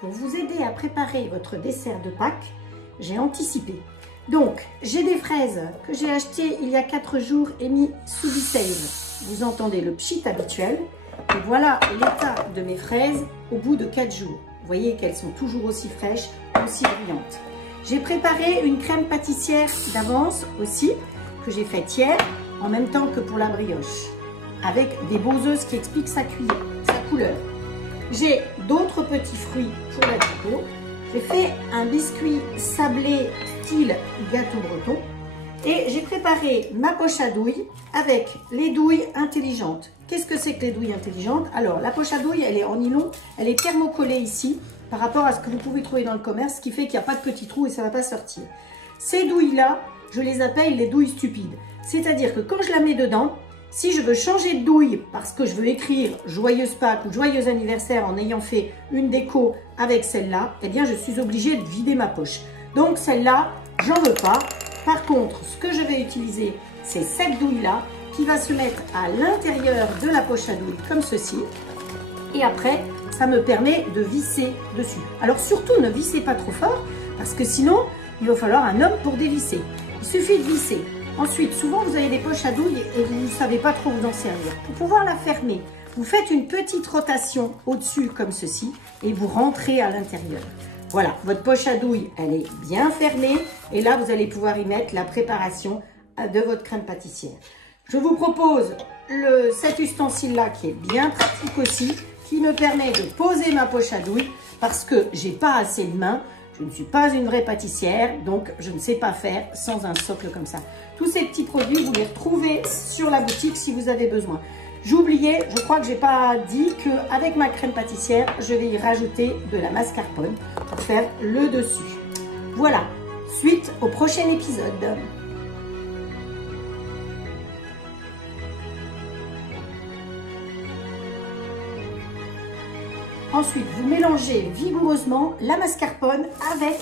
pour vous aider à préparer votre dessert de Pâques, j'ai anticipé. Donc, j'ai des fraises que j'ai achetées il y a 4 jours et mis sous save. Vous entendez le pchit habituel. Et voilà l'état de mes fraises au bout de 4 jours. Vous voyez qu'elles sont toujours aussi fraîches, aussi brillantes. J'ai préparé une crème pâtissière d'avance aussi, que j'ai faite hier, en même temps que pour la brioche, avec des beaux œufs qui expliquent sa couleur. J'ai d'autres petits fruits pour la déco. J'ai fait un biscuit sablé style gâteau breton. Et j'ai préparé ma poche à douille avec les douilles intelligentes. Qu'est-ce que c'est que les douilles intelligentes? Alors, la poche à douille, elle est en nylon, elle est thermocollée ici par rapport à ce que vous pouvez trouver dans le commerce, ce qui fait qu'il n'y a pas de petits trous et ça ne va pas sortir. Ces douilles-là, je les appelle les douilles stupides. C'est-à-dire que quand je la mets dedans, si je veux changer de douille parce que je veux écrire Joyeuse Pâques ou Joyeux anniversaire en ayant fait une déco avec celle-là, eh bien, je suis obligée de vider ma poche. Donc, celle-là, j'en veux pas. Par contre, ce que je vais utiliser, c'est cette douille-là qui va se mettre à l'intérieur de la poche à douille comme ceci. Et après, ça me permet de visser dessus. Alors surtout, ne vissez pas trop fort parce que sinon, il va falloir un homme pour dévisser. Il suffit de visser. Ensuite, souvent, vous avez des poches à douille et vous ne savez pas trop vous en servir. Pour pouvoir la fermer, vous faites une petite rotation au-dessus comme ceci et vous rentrez à l'intérieur. Voilà, votre poche à douille, elle est bien fermée et là, vous allez pouvoir y mettre la préparation de votre crème pâtissière. Je vous propose cet ustensile-là qui est bien pratique aussi, qui me permet de poser ma poche à douille parce que j'ai pas assez de mains. Je ne suis pas une vraie pâtissière, donc je ne sais pas faire sans un socle comme ça. Tous ces petits produits, vous les retrouvez sur la boutique si vous avez besoin. J'oubliais, je crois que je n'ai pas dit qu'avec ma crème pâtissière, je vais y rajouter de la mascarpone pour faire le dessus. Voilà, suite au prochain épisode. Ensuite, vous mélangez vigoureusement la mascarpone avec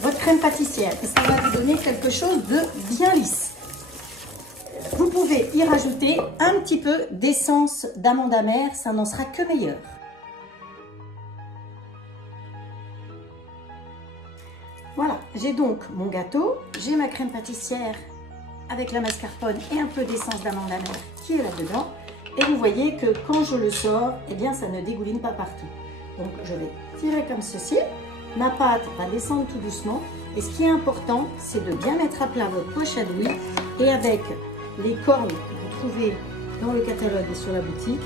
votre crème pâtissière et ça va vous donner quelque chose de bien lisse. Vous pouvez y rajouter un petit peu d'essence d'amande amère, ça n'en sera que meilleur. Voilà, j'ai donc mon gâteau, j'ai ma crème pâtissière avec la mascarpone et un peu d'essence d'amande amère qui est là-dedans. Et vous voyez que quand je le sors, eh bien ça ne dégouline pas partout. Donc je vais tirer comme ceci. Ma pâte va descendre tout doucement. Et ce qui est important, c'est de bien mettre à plat votre poche à douille. Et avec les cornes que vous trouvez dans le catalogue et sur la boutique,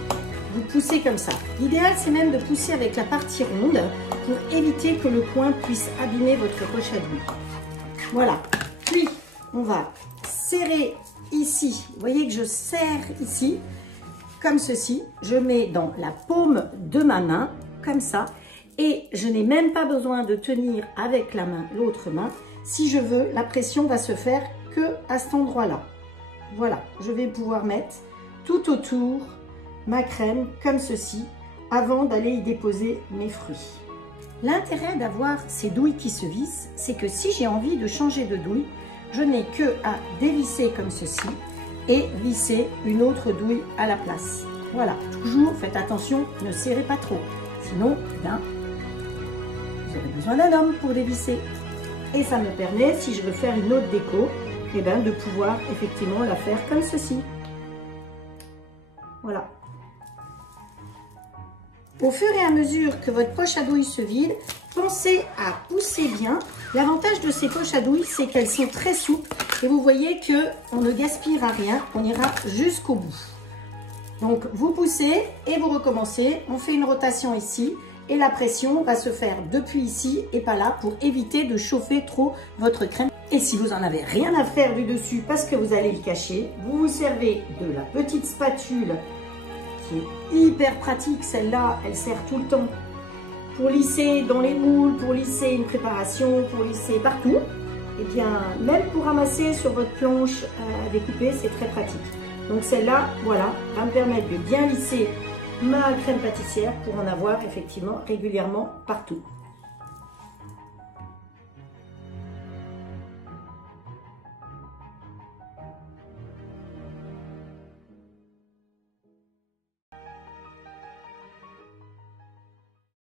vous poussez comme ça. L'idéal, c'est même de pousser avec la partie ronde pour éviter que le coin puisse abîmer votre poche à douille. Voilà. Puis, on va serrer ici. Vous voyez que je serre ici. Comme ceci, je mets dans la paume de ma main, comme ça, et je n'ai même pas besoin de tenir avec la main, l'autre main. Si je veux, la pression va se faire que à cet endroit-là. Voilà, je vais pouvoir mettre tout autour ma crème, comme ceci, avant d'aller y déposer mes fruits. L'intérêt d'avoir ces douilles qui se vissent, c'est que si j'ai envie de changer de douille, je n'ai que à dévisser comme ceci, et visser une autre douille à la place. Voilà, toujours faites attention, ne serrez pas trop, sinon ben, vous aurez besoin d'un homme pour dévisser. Et ça me permet, si je veux faire une autre déco, eh ben, de pouvoir effectivement la faire comme ceci. Voilà. Au fur et à mesure que votre poche à douille se vide, pensez à pousser bien. L'avantage de ces poches à douille, c'est qu'elles sont très souples et vous voyez qu'on ne gaspillera rien, on ira jusqu'au bout. Donc vous poussez et vous recommencez, on fait une rotation ici et la pression va se faire depuis ici et pas là pour éviter de chauffer trop votre crème. Et si vous n'en avez rien à faire du dessus parce que vous allez le cacher, vous vous servez de la petite spatule qui est hyper pratique, celle-là, elle sert tout le temps pour lisser dans les moules, pour lisser une préparation, pour lisser partout. Et bien, même pour ramasser sur votre planche à découper, c'est très pratique. Donc celle-là, voilà, va me permettre de bien lisser ma crème pâtissière pour en avoir effectivement régulièrement partout.